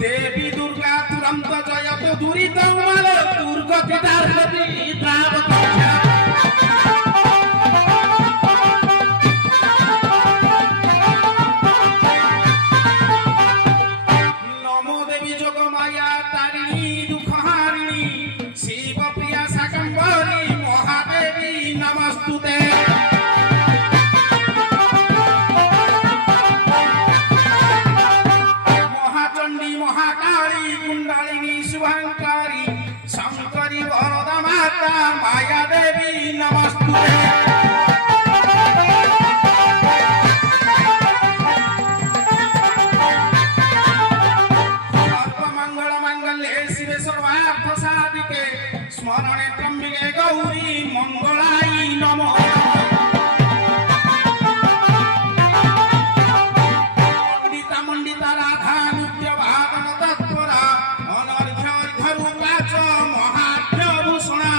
देवी दुर्गा तुरंत जयत दुरितं मल दुर्गतिदार्हति त्रावकस्य नमो देवी जोगमाया तारिणी दुःखहारिणी शिवप्रिया शाकम्भरी महादेवी नमस्तुते माया देवी नमस्तुते सर्वमंगल मंगल्ये शिवे सर्वार्थ साधिके स्मरणे त्र्यंबके गौरी मंगलाय नमः मंडिता राधा नृत्य भागन तत्परा अनर्घ्य रूपा च महाभ्य भूषणा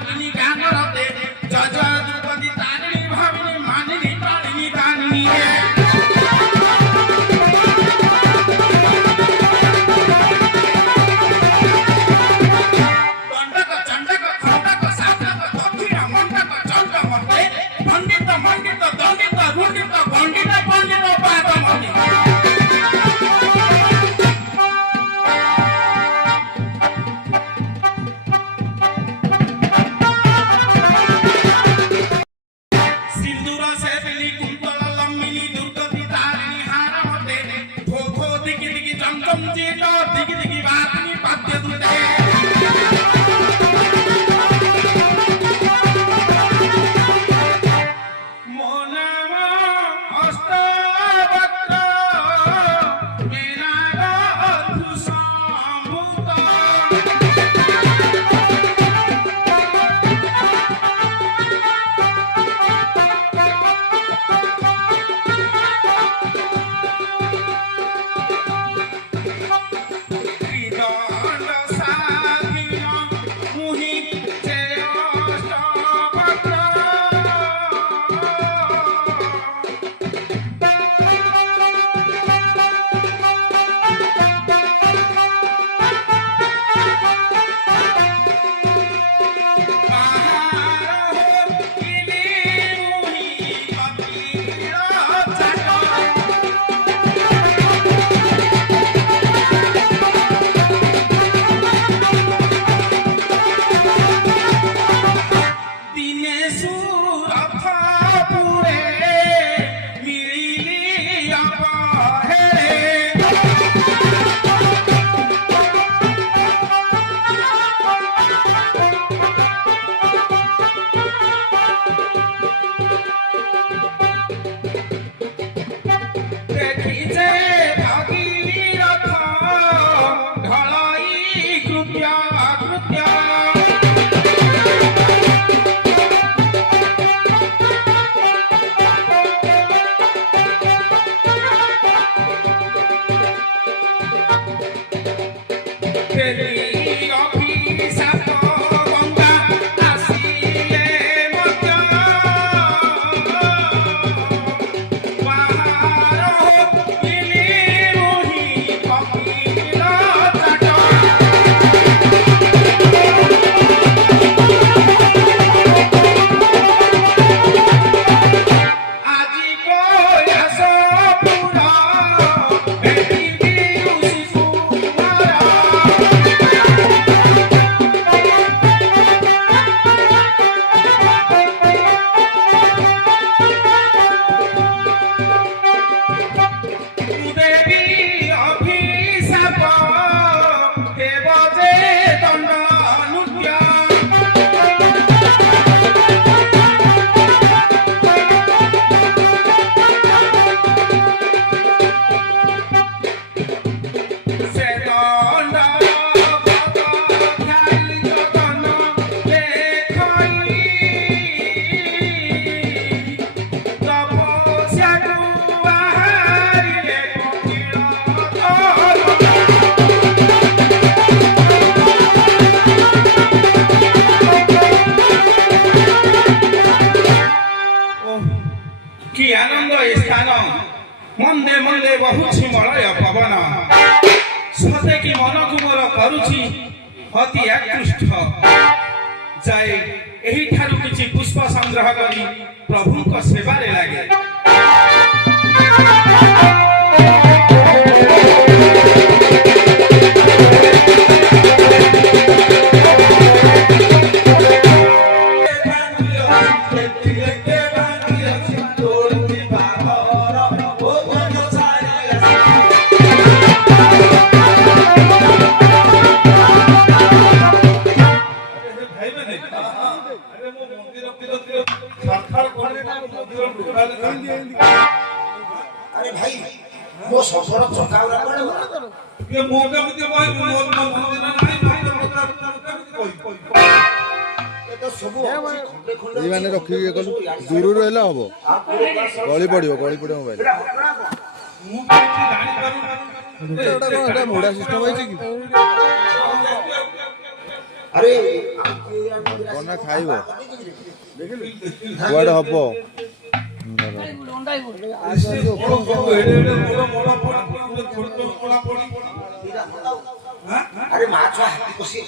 Agni ଚଣ୍ଡକ ଖଣ୍ଡକ ସାଧକ ଦକ୍ଷିଣ ମଣ୍ଡକ ଚଣ୍ଡ ମତେ ପଣ୍ଡିତ ମଣ୍ଡିତ ଦଣ୍ଡିତ ରୁଣ୍ଡିତ ପଣ୍ଡିତ ପଣ୍ଡିତ ପାଦ ମତେ ସିନ୍ଦୁର ସେ ବିଲି କୁନ୍ତଳ ଲମ୍ବିନି ଦୁର୍ଗତି ତାରିଣୀ ହାର ମତେ ଥୋ ଥୋ ଦିଗି ଦିଗି ଜମ୍ ଜମ୍ ଜିଟ ଦିଗି ଦିଗି ବାତନି ପାଦ୍ୟ ଦୁତେ ମୋ ନାମ ଅଷ୍ଟବକ୍ର ବିରାଗ ଅଧୁସମ୍ଭୂତ ତ୍ରିଦଣ୍ଡ ସାଧୀନ ମୁହିଁ ଯେ ଅଷ୍ଟବକ୍ର ଦେଖିছে ভগীরথ ঢলাই কৃত্য কৃত্য ফেরি অভিশাপ গঙ্গা আসিলে মধ্য কি আনন্দ এই স্থান মন্দে মন্দে বহুছি মলয় পবন সতে কি মনକୁ ମୋର କରୁଛି অতি আকৃষ্ট যাই এহিঠাରୁ କିଛି পুষ্প সংগ্রহ କରି প্রভুଙ୍କ সেবারে লাগে अरे भाई वो ससुर चका उरा कोन ये मोका मते भाई मोर मंदिर नाही भाई कोई ए तो सब खंडे खंडे এই মানে রখি গলু দূরରୁ ହେଲେ ହବ ଗଳି ପଡିବ ମୋବାଇଲ ମୁଁ କିଛି ଜାଣି ପାରୁ ଏଟା କଣ ଏଟା ମୋଡା ସିଷ୍ଟମ ହେଇଛି କି अरे କନା ଖାଇବ କୁଆଡେ ହବ अरे माछा हाथी कोसी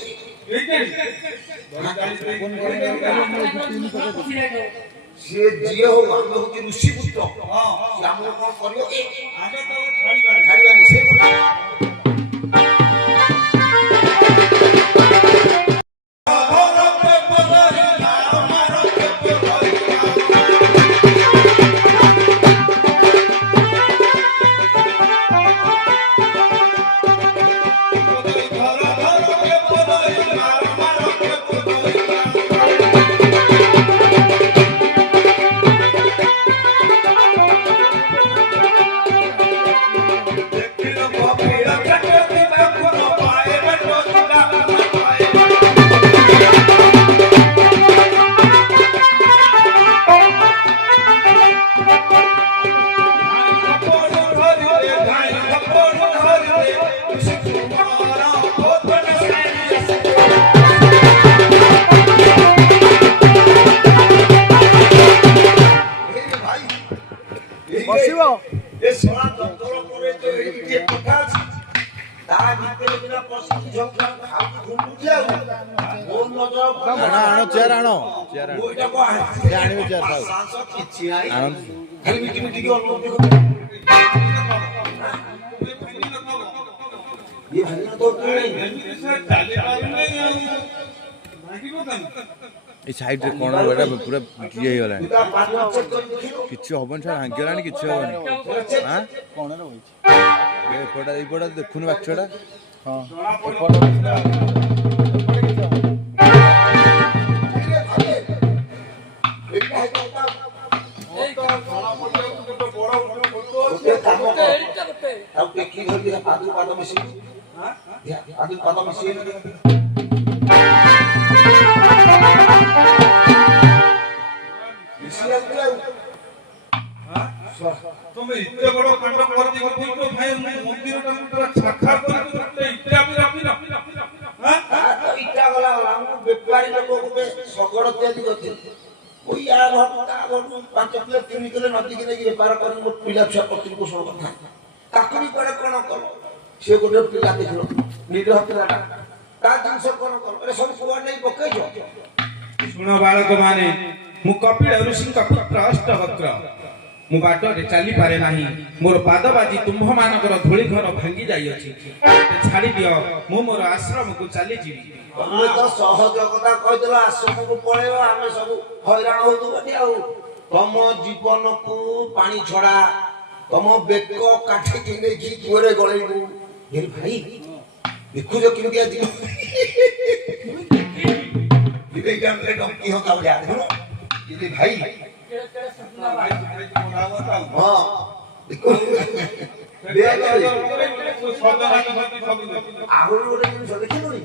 ସିଏ ଯିଏ ହଉ ଆମେ ହଉଛି ଋଷି ପୁତ୍ର ସିଏ ଆମକୁ କଣ କରିବ କି ଛାଡ଼ିବାନି ସେ ବସିବ ଏ ଶଳା ଦନ୍ତର ପରେ ତ ଏଇଠି ଟିକେ କଥା ଅଛି ତା ଭିତରେ ବିନା ପଶିକି ଝଗଡ଼ା ଖାଉକି ଘୁମୁଛି ଆଉ ମୋ ନଜର ଆଣ ଚେୟାର ଆଣ ଚେୟାର ଆଣ ଏଇଟା କଣ ସେ ଆଣିବେ ଚେୟାର ଥାଉ ସାଂସ କିଛି ନାହିଁ ଆଣନ୍ତୁ ଖାଲି ମିଟି ମିଟିକି ଅନୁଭୂତି ଇଏ ଭାଇନା ତ এই সাইডରେ କ'ଣ ଏଇଟା ପୁରା ଇଏ ହେଇଗଲାଣି ତା ପାଣି ଚେକ୍ କରି ଦେଖିଲୁ କିଛି ହବନି ସାର୍ ଭାଙ୍ଗିଗଲାଣି କିଛି ହବନି ଆଁ ଏଇପଟା ଦେଖୁନୁ ବାଛଟା ହଁ ଆଉ ଟେକି ଧରିକି ପାଦ ପାଦ ମିଶେଇ ପାଦ ମିଶେଇ তুমি এতে বড় কাণ্ড করতে করতে তো ভাই মন্দিরটা পুরো ছাখা করে করতে ইটা পুরা পুরা হ্যাঁ ইটা গলা গলা ମୁଁ ବେପାରୀ ଲୋକ ଗୋଟେ ଶଗଡ଼ ତିଆରି କରିଥିଲି ওই ଆ ଘର ତା ଘରକୁ 5 କିଲୋ 3 କିଲୋ ନଦୀକି ନେଇକି ବେପାର କରି ମୋ ପିଲା ଛୁଆ ପ୍ରତିପୋଷଣ କଥା ତାକୁ ବି କୁଆଡ଼େ କ'ଣ କଲ ସେ ଗୋଟେ ପିଲା ଦେଖିଲ ନିରୀହ ପିଲାଟା ତା ଜିନିଷ କ'ଣ କଲ ଏ ସବୁ କୁଆଡ଼େ ନେଇ ପକେଇଛ ଶୁଣ ବାଳକ ମାନେ ମୁଁ କପିଳ ଋଷିଙ୍କ ପୁତ୍ର ଅଷ୍ଟବକ୍ର ମୁଁ ବାଟରେ ଚାଲିପାରେ ନାହିଁ ମୋର ପାଦ ବାଜି ତୁମ୍ଭମାନଙ୍କର ଧୂଳି ଘର ଭାଙ୍ଗି ଯାଇଅଛି ଛାଡ଼ି ଦିଅ ମୁଁ ମୋର ଆଶ୍ରମକୁ ଚାଲିଯିବି ତମେ ତ ସହଜ କଥା କହିଦେଲ ଆଶ୍ରମକୁ ପଳେଇବ ଆମେ ସବୁ ହଇରାଣ ହଉଛୁ ବୋଲି ଆଉ ତମ ଜୀବନକୁ ପାଣି ଛଡ଼ା ତମ ବେକ କାଠିକି ନେଇକି କୂଅରେ ଗଳେଇବୁ ଏ ଭାଇ ଦେଖୁଛ କେମିତି ଆଜି ଡଙ୍କି ହତା ଭଳିଆ ଭାଇ ହଁ ଆହୁରି ଗୋଟେ ଜିନିଷ ଦେଖିଲୁଣି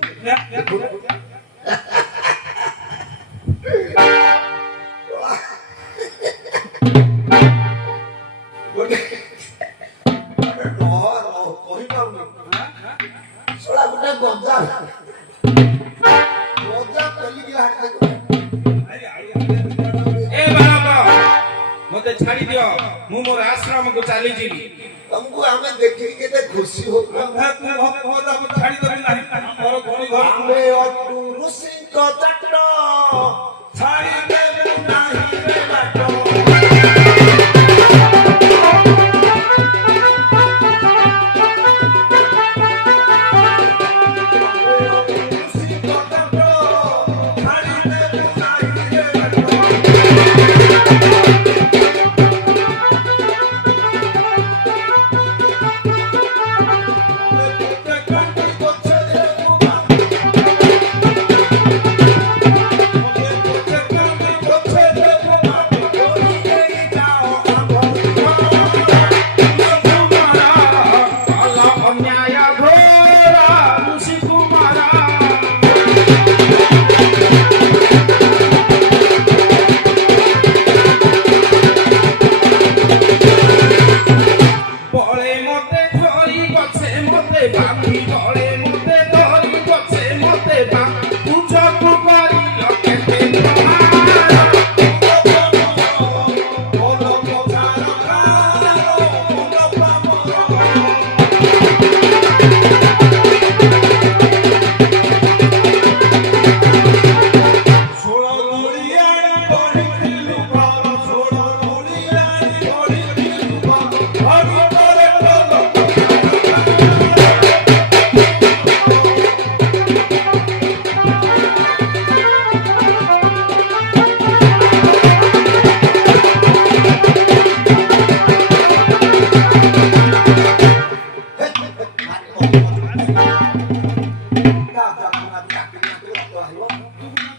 କହିପାରୁନି ଶଳା ଗୋଟେ ଗଜା ପେଲିକି ହାଟ ଏ ବାଳକ ମୋତେ ଛାଡ଼ି ଦିଅ ମୁଁ ମୋର ଆଶ୍ରମକୁ ଚାଲିଯିବି ତମକୁ ଆମେ ଦେଖିକି କେତେ ଖୁସି ହଉ ଛାଡ଼ି ଦେବି ନାହିଁ ମୋର ଘର ଘର ଆମେ ଅଟୁ ଋଷିଙ୍କ ଚାଟ ଛାଡ଼ି ଦେବୁ ନାହିଁ ରେ ବାଟ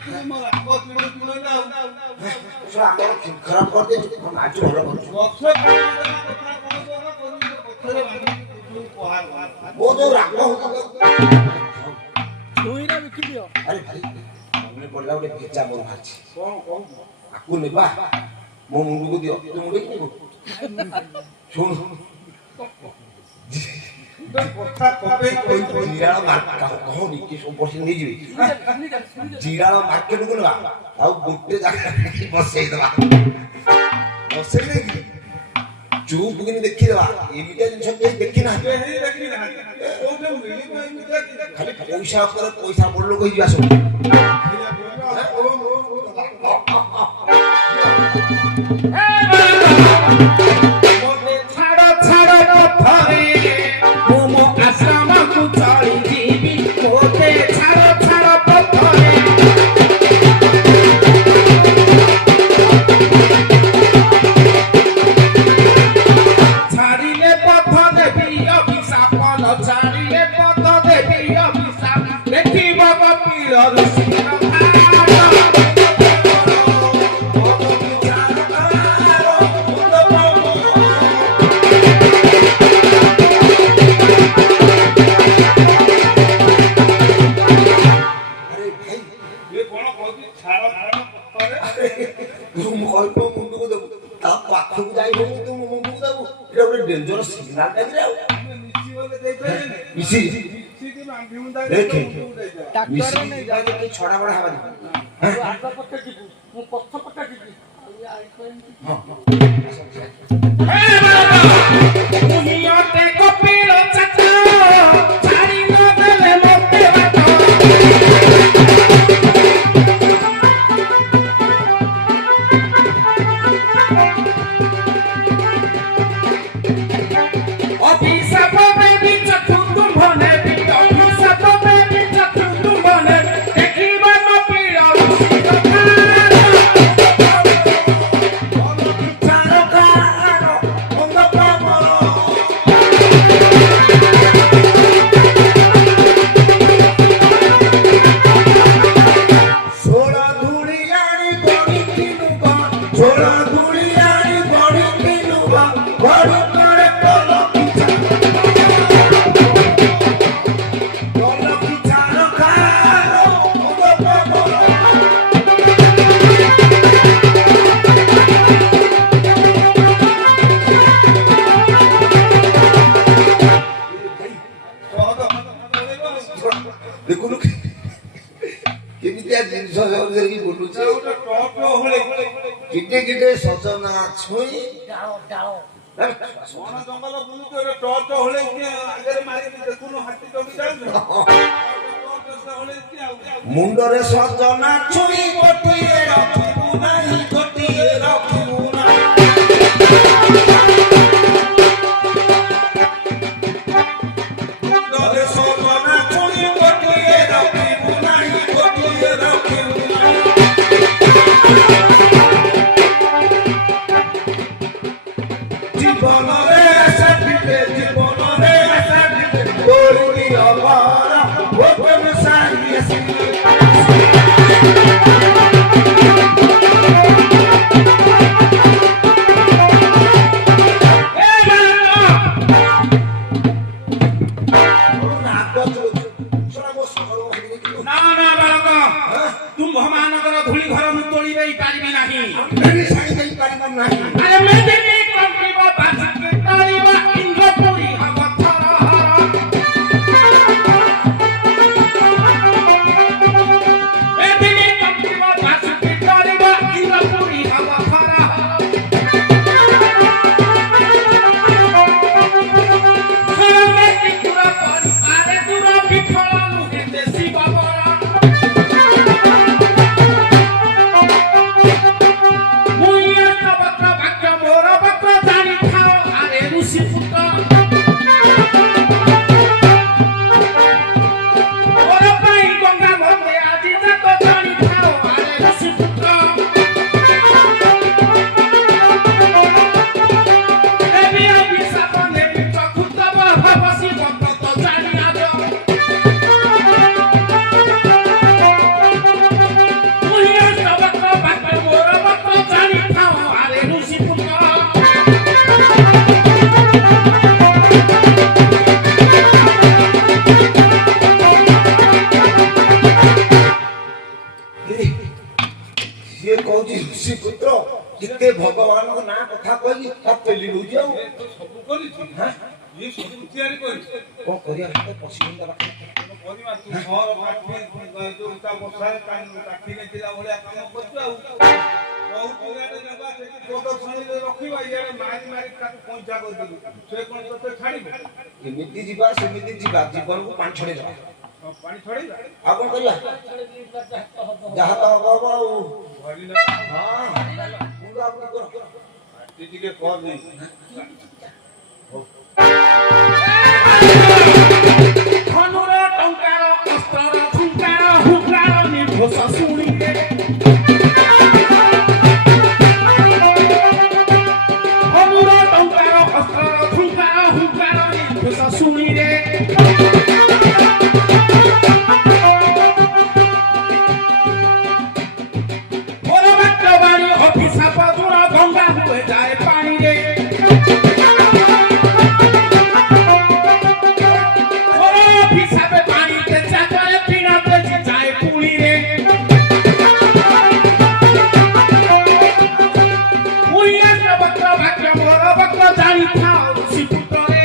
ମୋ ରାଗ ଚିଡ଼ ଚିଡ଼ ନା ଶୁଣ ଆମର ଖରାପ କରିଦେଇଛୁ କଣ ଆଜି ଭଲ କରୁଛୁ ଗଛ କଥା ପଛରେ ମୋ ଯୋଉ ରାଗ ହଉଛି ଆରେ ଭାଇ ମନେ ପଡିଲା ଗୋଟେ ଭେଜା ମୋର ବାହାରିଛି କଣ କହୁଛୁ ଆକୁ ନେବା ମୋ ମୁଣ୍ଡକୁ ଦିଅ ତୁ ମୁଣ୍ଡକୁ ନେବୁ ଶୁଣ କଥା କବେ କହିଛୁ ଜିରାଳ ମାର୍କେଟ କହନି କି ସବୁ ପଶି ନେଇଯିବେ ଜିରାଳ ମାର୍କେଟକୁ ନେବା ଆଉ ଗୋଟେ ଜାଗାରେ ବସେଇ ଦେବା ବସେଇ ଦେଇକି ଚୁପ୍ କିନି ଦେଖିଦେବା ଏମିତିଆ ଜିନିଷ କେହି ଦେଖି ନାହାନ୍ତି କେହି ଦେଖି ନାହାନ୍ତି କୋଉଠି ମିଳିବ ଏମିତିଆ ଜିନିଷ? ଖାଲି ପଇସା ଉପରେ ପଇସା ବଡ ଲୋକ ହେଇଯିବା ସବୁ ଛାଡ଼ ଛାଡ଼ ପଥରେ ମୁଁ ମୋ ଆଶ୍ରମକୁ ଚଳିଯିବି ମୋତେ ଛାଡ଼ ଛାଡ଼ ପଥରେ ଛାଡ଼ିଲେ ପଥ ଦେବି ଅଭିଶାପ ନ ଛାଡ଼ିଲେ ପଥ ଦେବି ଅଭିଶାପ ଦେଖିବ କପିଳରୁ ଏ କଣ କହୁଛି ଛାଡ଼ ଛାଡ଼ ପଥରେ ତୁ କହିବ ମୁଣ୍ଡକୁ ଦେବୁ ତା ପାଖକୁ ଯାଇପାରିବୁ ତୁ ମୁଣ୍ଡକୁ ଦେବୁ ଏଇଟା ଗୋଟେ ଡେଞ୍ଜର ସିଗ୍ନାଲ ଟାଇପର ଆଉ ଆମେ ମିଶି ଗଲେ ଦେଇପାରିବେନି ମିଶି ମିଶିକି ଭାଙ୍ଗି ଭୁଙ୍ଗା ଦେଖେ। ଦେଇଦେବା ମିଶି କି ଛଡ଼ା ବଡ଼ା ହେବାନି ମୁହିଁଟେ କପିଳ ଚାଟ ଛାଡ଼ି ନ ଦେଲେ ମୋତେ ବାଟ ଅଭିଶାପ ଦେବି ଚକ୍ଷୁ ତୁମ୍ଭ ନେବି ଅଭିଶାପ ଦେବି ଚକ୍ଷୁ ତୁମ୍ଭ ନେବି ଦେଖିବ କପିଳ ଦେଖୁନୁ କେମିତିଆ ଜିନିଷ ସବୁ ଧରିକି ବୁଲୁଛି ଗୋଟେ ଟପ୍ ଭଳି କିଟେ କିଟେ ସଜନା ଛୁଇଁ ବଣ ଜଙ୍ଗଲ ବୁଲୁଛୁ ଗୋଟେ ଟର୍ଚ୍ଚ ହଳେଇକି ଆଗରେ ମାରିକି ଦେଖୁନୁ ହାତୀ ଚଢି ଯାଉଛୁ ଟର୍ଚ୍ଚ ହଳେଇକି ଆଉ ମୁଣ୍ଡରେ ସଜନା ଛୁଇଁ ଗୋଟିଏ ରଖିବୁ ନାହିଁ ଗୋଟିଏ ରଖିବୁ ନାହିଁ ମୁଣ୍ଡରେ ସଜନା ଛୁଇଁ ଗୋଟିଏ ରଖିବୁ ନାହିଁ ଗୋଟିଏ ରଖିବୁ ନାହିଁ ଜୀବନରେ ଆଶା ଥିଲେ ଜୀବନରେ ଆଶା ଥିଲେ ଗୋଡ଼ି ଅମର ଗୋପନ ସାରି ଆସିଲେ ନା ନା ବାଳକ ତୁମ୍ଭମାନଙ୍କର ଧୂଳି ଘର ମୁଁ ତୋଳି ଦେଇ ପାରିବି ନାହିଁ ଆରେ ମେଦିନୀ କମ୍ପିବ ବାସିକି ତଳିବ ଇନ୍ଦ୍ରପୁରୀ ହବ ଥରହର ମେଦିନୀ କମ୍ପିବ ବାସିକି ତଳିବ ଇନ୍ଦ୍ରପୁରୀ ହବ ଥରହର ଖରମେଟି ଦୂର କରି ଆରେ ଦୂର ବିଫଳ ନୁହେଁ ଦେଶୀ ବାବର ମୁଇଁଆ ତବକ ସିଏ କହୁଛି ଋଷି ପୁତ୍ର କେତେ ଭଗବାନଙ୍କ ନାଁ କଥା କହିଲି ତା ପେଲି ଦଉଛି ଆଉ ଏ ତ ସବୁ କରିଛି ଇଏ ସବୁ ତିଆରି କରିଛି କଣ କରିବା ହାତ ପଶିବନ୍ତା ପାଖରେ କରିବା ତୁ ଘର କାଠି ଯୋଉ ତା ବର୍ଷାରେ କାଠି ନେଇଥିଲା ଭଳିଆ କାମ କରୁଛୁ ଆଉ ବହୁତ ପିଲାଟେ ନେବା ସେଠି ପ୍ରଦର୍ଶନୀରେ ରଖିବା ଇଆଡେ ମାରି ମାରି ତାକୁ ପଇସା କରିଦେଲୁ ସେ କଣ ତତେ ଛାଡ଼ିବ କେମିତି ଯିବା ସେମିତି ଯିବା ଜୀବନକୁ ପାଣି ଛଡେଇଦବା ପାଣି ଛଡେଇବା ଆଉ କଣ କରିବା ଯାହା ତ ହବ ହବ ଆଉ ଧରି ନେବା ହଁ ମୁଣ୍ଡ ଆପଣ କର ପାଟି ଟିକେ କର ନେଇ ଧନୁର ଟଙ୍କାର ଅସ୍ତ୍ରର ଫୁଙ୍କାର ହୁଙ୍କାର ନିର୍ଘୋଷ ଶୁଣିଲେ ଧନୁର ଟଙ୍କାର ଅସ୍ତ୍ରର ଫୁଙ୍କାର ହୁଙ୍କାର ନିର୍ଘୋଷ ଶୁଣିଲେ ମୋର ବାକ୍ୟବାଣୀ ଅଭିଶାପ ଦୂର ଗଙ୍ଗା ହୁଏ ଯାଏ ପାଣିରେ হিসাবে পানিতে চাকরে পিনাতে যায় পুলিরে উইয়াস বক্র ভাগ্য মোর বক্র জানি থাও শিপুতরে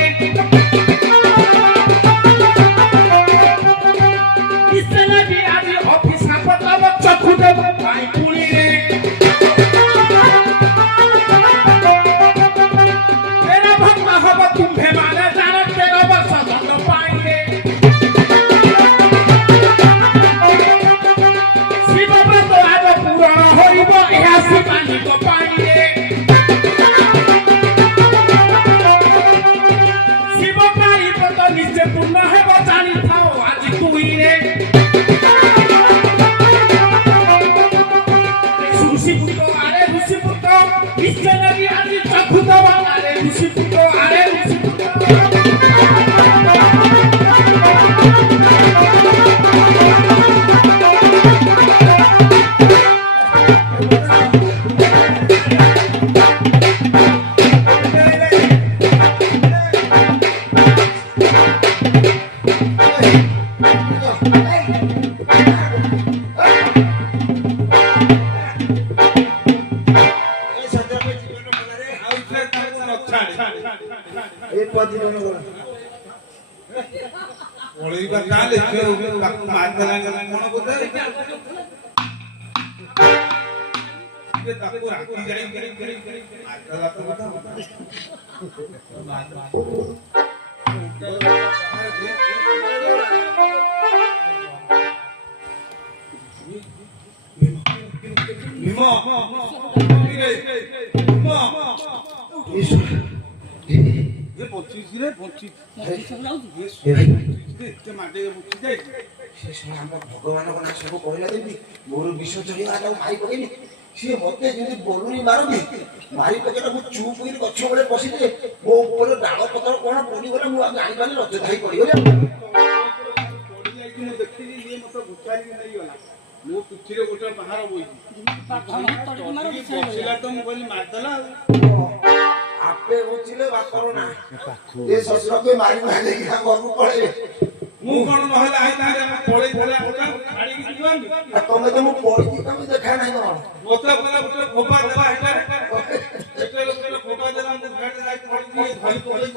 ইসনে বিরাজি অভিশাপ তব চক্ষু দেব পাই পুলিরে তেরা ভক্ত হব তুম্ভে মানে জানো 13 বর্ষ দণ্ড পাইরে ପଳେଇବା ତାହେଲେ ତାକୁ ମାରିଦେଲା କଣ ବୋଧେ ତାକୁ ରାତି ଯାଇ ମାରିଦେଲା ତ କଥା ଭଗବାନଙ୍କ ନାଁ ସବୁ କହିଲା ଯେମିତି ମୋର ବିଷ ଚଢିବା ତାକୁ ମାରି ପକେଇଲି ସିଏ ମତେ ଯେମିତି ବଲୁନି ମାରନ୍ତି ମାରି ପକେଇଲା ମୁଁ ଚୁପ୍ କରି ଗଛ ମୂଳେ ବସିଲେ ମୋ ଉପରେ ଡାଳ ପତ୍ର କଣ ପଡିଗଲା ମୁଁ ଆଉ ଜାଣିପାରିଲି ଲଜ୍ଜା ଥାଇ ପଡିଗଲା ମୁଁ ଦେଖିଲି ଇଏ ମତେ ଘୁଚାରିକି ନେଇଗଲା ମୋ ପିଠିରେ ଗୋଟେ ବାହାର ବଇଛି ବସିଲା ତ ମୁଁ କହିଲି ମାରିଦେଲା ଆପେ ବୁଝିଲେ ବାପର ନା ଏ ଶ୍ୱଶୁରକୁ ମାରି ମାରି ଦେଇକି ତାଙ୍କ ଘରକୁ ପଳେଇବେ ମୁଁ କଣ ନହେଲେ ଆଇଥାନ୍ତି ଆମେ ପଳେଇ ଛାଡ଼ିକି ଯିବାନି ତମେ ତ ମୁଁ ପଳେଇଛି ତମେ ଦେଖା ନାହିଁ କଣ ମତେ କହିଲା ଗୋଟେ ଖୋପା ଦେବା ହେଟାରେ ଏତେ ଲୋକରେ ଖୋପା ଦେଲା ମୁଁ ଗାଡ଼ି ଯାଇ ପଡ଼ିଛି ଧରି ପଳେଇ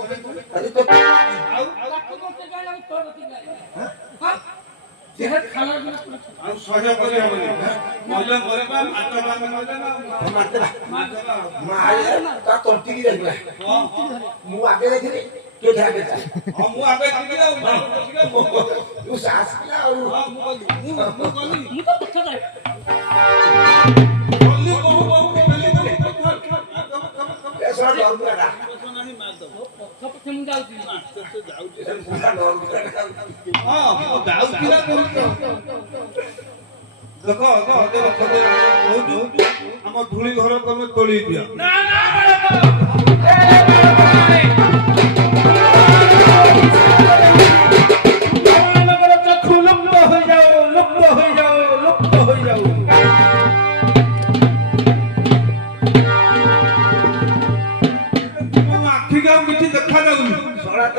ଆଉ ସହ୍ୟ କରି ହବନି ମଲେ ମରେ ବା ମାଛ ବାଆମେ ମଲେ ନା ତା ତଣ୍ଟିକି ଯାଇଥିଲା ମୁଁ ଆଗେ ଯାଇଥିଲି କେଉଁଠି ଆଗେ ଯାଏ ମୁଁ ଆଗେ ଯିବି ଆଉ ମୁଁ ସାହସ ପିଲା ଆଉ ମୁଁ ଗଲି ଦେଖ ଆମ ଧୂଳି ଘର ତମେ ତୋଳି ଦିଅ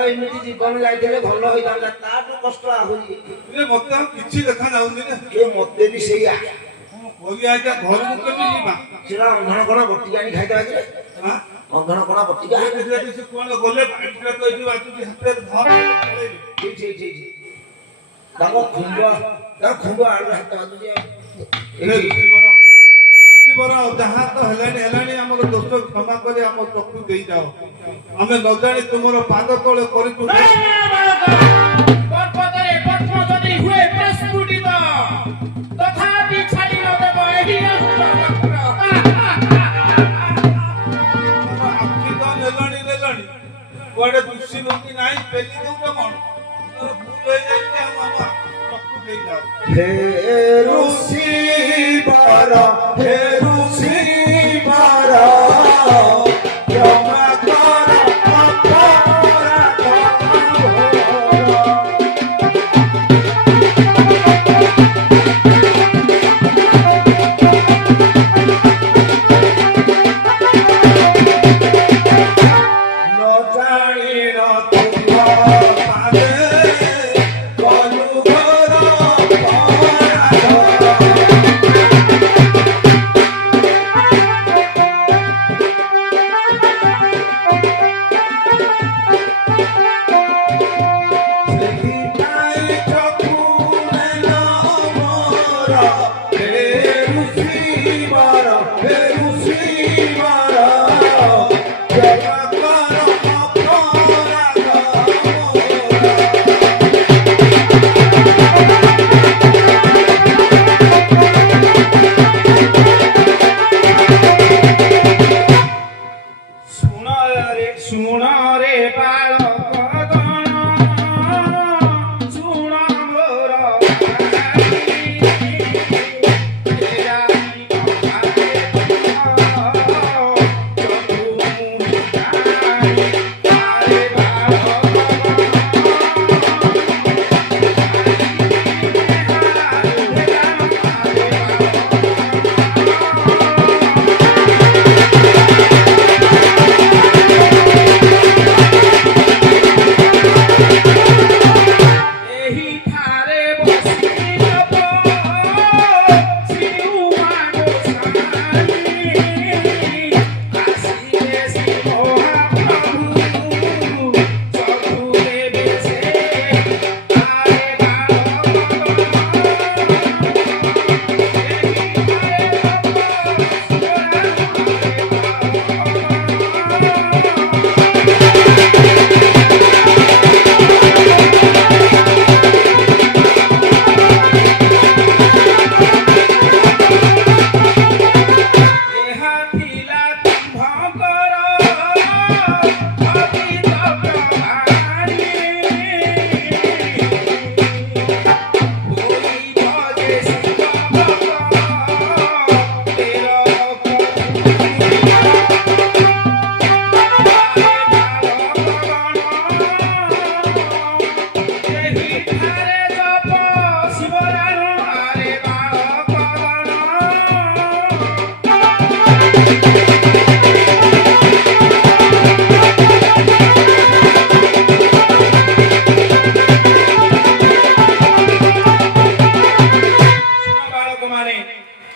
ଏମିତି ଜୀବନ ଯାଇଥିଲେ ଭଲ ହେଇଥାନ୍ତା ତାଠୁ କଷ୍ଟ ଆହୁରି ମତେ ଆଉ କିଛି ଦେଖା ଯାଉନି ମତେ ବି ସେଇଆ କହିବା ଆଜ୍ଞା ଘରକୁ କେମିତି ଯିବା ସେଟା ଅନ୍ଧଣ କଣ ବଟିକା ଆଣି ଖାଇଦେବା କି ହଁ? ଅନ୍ଧଣ କଣ ବଟିକା ସେ କଣ ଗଲେ ବାଇକରେ ତ ଏଇଠି ବାଜୁଛି ହାତରେ ଧର ପଳେଇବେ। ଠିକ ତାଙ୍କ ଖୁମ୍ବ ଆଳୁ ହାତ ବାଜୁଛି ବର ଯାହା ତ ହେଲାଣି ଆମର ଦୋଷ କ୍ଷମା କରି ଆମ ଚକ୍ଷୁ ଦେଇଯାଅ ଆମେ ନ ଜାଣି ତୁମର ପାଦ ତଳେ କରିଛୁ ଆଖି ତ ନେଲାଣି କୁଆଡେ ଦୃଷ୍ଟି ନୁଟି ନାହିଁ ପେଲି ଦଉଛ କଣ ଭୁଲ ହେଇଯାଇଛି ଆମ ଚକ୍ଷୁ ଦେଇଯାଅ हे ऋषि बारा हे ऋषि बारा क्षमा कर अपराध न जानी न तुम पादे कलु घर ଶୁଣ ରେ ବାଳକ ଗଣ ଶୁଣ ମୋର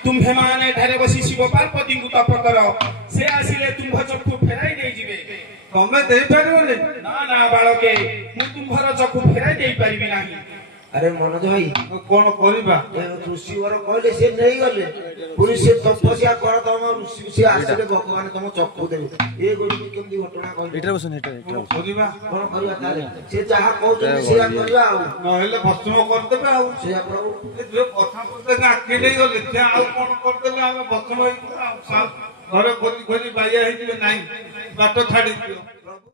ତୁମ୍ଭେମାନେ ଏଠାରେ ବସି ଶିବ ପାର୍ବତୀଙ୍କୁ ତପ କର ସେ ଆସିଲେ ତୁମ୍ଭ ଚକ୍ଷୁ ଫେରାଇ ଦେଇଯିବେ ତମେ ଦେଇପାରିବନି ନା ବାଳକେ ମୁଁ ତୁମ୍ଭର ଚକ୍ଷୁ ଫେରାଇ ଦେଇପାରିବି ନାହିଁ अरे मनोज भाई କଣ କରିବା ऋषि वर कहले से नहीं गले पुरी से तपस्या कर तम ऋषि से आसले भगवान तम चक्षु देबे ए गोडी केमदी घटना कहले ଏଇଟା ବସୁନ ଏଇଟା କରିବା कोन करबा तारे से जहा कहउछन से करबा आ ନହେଲେ ଭସ୍ମ କରିଦେବେ ଆଉ से प्रभु ଏ ଯୋଉ କଥା ପଦେ ଆଖି ନେଇ ଗଲେ ସେ ଆଉ କଣ କରିଦେଲେ ଆମେ ଭସ୍ମ ହେଇଯିବୁ ଆଉ ଘରେ ଖୋଜି ବାଇଆ ହେଇଯିବେ ନାହିଁ ବାଟ ଛାଡିଯିବ